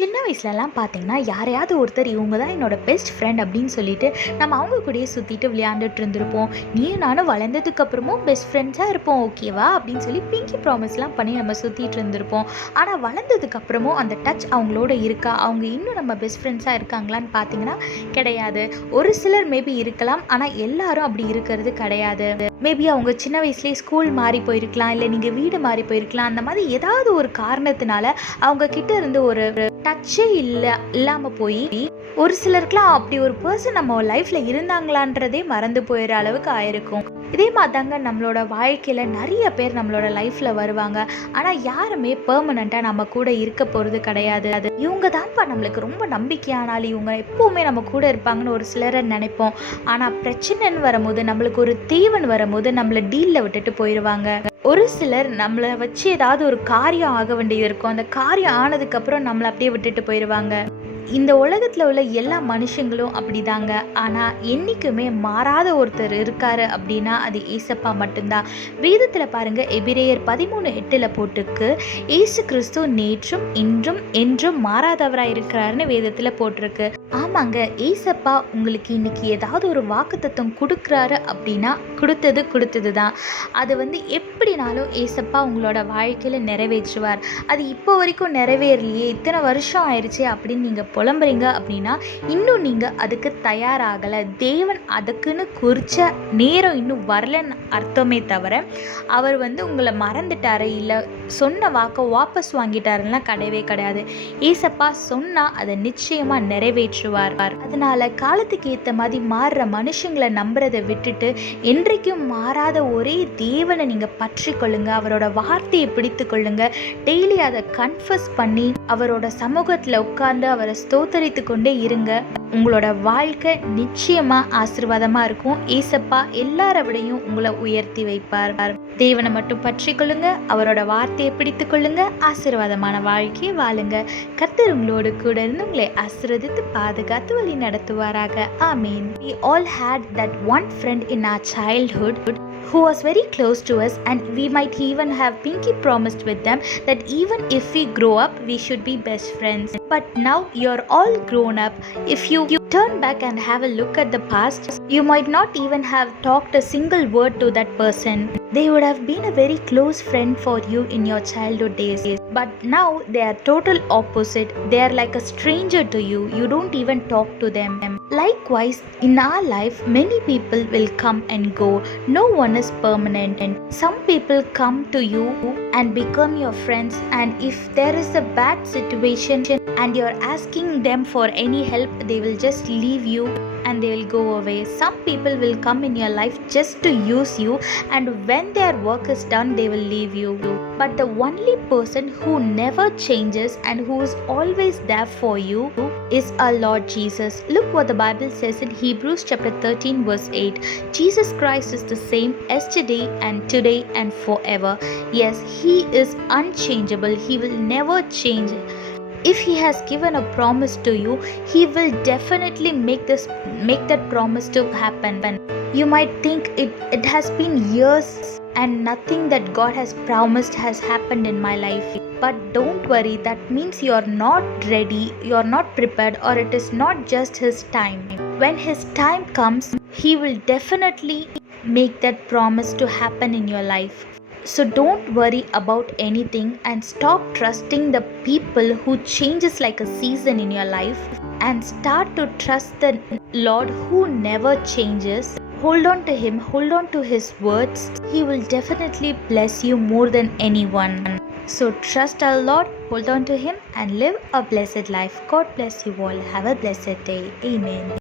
சின்ன வயசுலலாம் பார்த்தீங்கன்னா, யாரையாவது ஒருத்தர் இவங்க தான் என்னோட பெஸ்ட் ஃப்ரெண்ட் அப்படின்னு சொல்லிட்டு, நம்ம அவங்க கூடயே சுத்திட்டு விளையாண்டுட்டு இருந்திருப்போம். நீயும் நானும் வளர்ந்ததுக்கப்புறமும் பெஸ்ட் ஃப்ரெண்ட்ஸா இருப்போம் ஓகேவா? அப்படின்னு சொல்லி பிங்கி ப்ராமிஸ்லாம் பண்ணி நம்ம சுத்திட்டு இருந்திருப்போம். ஆனா வளர்ந்ததுக்கப்புறமும் அந்த டச் அவங்களோட இருக்கா? அவங்க இன்னும் நம்ம பெஸ்ட் ஃப்ரெண்ட்ஸா இருக்காங்களான்னு பார்த்தீங்கன்னா, கிடையாது. ஒரு சிலர் மேபி இருக்கலாம். ஆனா எல்லாரும் அப்படி இருக்கிறது கிடையாது. மேபி அவங்க சின்ன வயசுலேயே ஸ்கூல் மாறி போயிருக்கலாம், இல்லை நீங்கள் வீடு மாறி போயிருக்கலாம். அந்த மாதிரி ஏதாவது ஒரு காரணத்தினால அவங்க கிட்ட இருந்து ஒரு டச்சே இல்லாமல் போய் ஒரு சிலருக்குலாம் அப்படி ஒரு பர்சன் நம்ம லைஃப்பில் இருந்தாங்களான்றதே மறந்து போயிடுற அளவுக்கு ஆயிருக்கும். இதே மாதிரி தாங்க நம்மளோட வாழ்க்கையில் நிறைய பேர் நம்மளோட லைஃப்பில் வருவாங்க. ஆனால் யாருமே பெர்மனண்ட்டாக நம்ம கூட இருக்க போகிறது கிடையாது. இவங்க தான்ப்பா நம்மளுக்கு ரொம்ப நம்பிக்கையானாலும், இவங்க எப்போவுமே நம்ம கூட இருப்பாங்கன்னு ஒரு சிலரை நினைப்போம். ஆனால் பிரச்சனைன்னு வரும்போது, நம்மளுக்கு ஒரு தேவன் வரும்போது நம்மளை டீலில் விட்டுட்டு போயிடுவாங்க. ஒரு சிலர் நம்மளை வச்சு ஏதாவது ஒரு காரியம் ஆக வேண்டியது இருக்கும். அந்த காரியம் ஆனதுக்கப்புறம் நம்மளை அப்படியே விட்டுட்டு போயிடுவாங்க. இந்த உலகத்தில் உள்ள எல்லா மனுஷங்களும் அப்படிதாங்க. ஆனால் என்றைக்குமே மாறாத ஒருத்தர் இருக்காரு அப்படின்னா அது ஏசப்பா மட்டும்தான். வேதத்தில் பாருங்க, எபிரேயர் 13:8 போட்டிருக்கு, ஏசு கிறிஸ்து நேற்றும் இன்றும் என்றும் மாறாதவராக இருக்கிறாருன்னு வேதத்தில் போட்டிருக்கு. ஆமாங்க, ஏசப்பா உங்களுக்கு இன்னைக்கு ஏதாவது ஒரு வாக்குத்தத்தம் கொடுக்குறாரு அப்படின்னா கொடுத்தது தான். அது எப்படினாலும் ஏசப்பா உங்களோட வாழ்க்கையில் நிறைவேற்றுவார். அது இப்போ வரைக்கும் நிறைவேறலையே, இத்தனை வருஷம் ஆயிடுச்சு அப்படின்னு நீங்கள் புலம்புறீங்க அப்படின்னா இன்னும் நீங்கள் அதுக்கு தயாராகலை. தேவன் அதுக்குன்னு குறித்த நேரம் இன்னும் வரலன்னு அர்த்தமே தவிர, அவர் உங்களை மறந்துட்டாரு, இல்லை சொன்ன வாக்கை வாபஸ் வாங்கிட்டாருன்னா கிடையவே கிடையாது. ஏசப்பா சொன்னால் அதை நிச்சயமாக நிறைவேற்றுவார். அதனால காலத்துக்கு ஏற்ற மாதிரி மாறுற மனுஷங்களை நம்புறதை விட்டுட்டு என்றைக்கும் மாறாத ஒரே தேவனை நீங்கள் பற்றி கொள்ளுங்க. அவரோட வார்த்தையை பிடித்து கொள்ளுங்க. டெய்லி அதை கன்ஃபஸ் பண்ணி அவரோட சமூகத்தில் உட்கார்ந்து அவரை ஸ்தோத்தரித்து கொண்டே இருங்க. உங்களோட வாழ்க்கை நிச்சயமாக ஆசீர்வாதமாக இருக்கும். ஏசப்பா எல்லார விடையும் உங்களை உயர்த்தி வைப்பார். தேவனை மட்டும் பற்றி கொள்ளுங்க, அவரோட வார்த்தையை பிடித்து கொள்ளுங்க, ஆசீர்வாதமான வாழ்க்கையை வாழுங்க. கர்த்தர் உங்களோடு கூட இருந்து உங்களை ஆசீர்வதித்து பாதுகாத்து வழி நடத்துவாராக. ஆமீன். We all had that one friend in our childhood who was very close to us, and we might even have pinky promised with them that even if we grow up we should be best friends. But now you're all grown up. If you turn back and have a look at the past, you might not even have talked a single word to that person. They would have been a very close friend for you in your childhood days, but now they are total opposite. They are like a stranger to you. You don't even talk to them. Likewise, in our life many people will come and go. No one is permanent, and some people come to you and become your friends, and if there is a bad situation and you're asking them for any help, they will just leave you and they will go away. Some people will come in your life just to use you, and when their work is done they will leave you. But the only person who never changes and who is always there for you is our Lord Jesus. Look what the Bible says in Hebrews chapter 13 verse 8. Jesus Christ is the same yesterday and today and forever. Yes, he is unchangeable. He will never change. If he has given a promise to you, he will definitely make that promise to happen. You might think it has been years and nothing that God has promised has happened in my life. But don't worry, that means you're not ready, you're not prepared, or it is not just his time. When his time comes, he will definitely make that promise to happen in your life. So don't worry about anything and stop trusting the people who changes like a season in your life, and start to trust the Lord who never changes. Hold on to him, hold on to his words. He will definitely bless you more than anyone. So trust our Lord, hold on to him, and live a blessed life. God bless you all. Have a blessed day. Amen.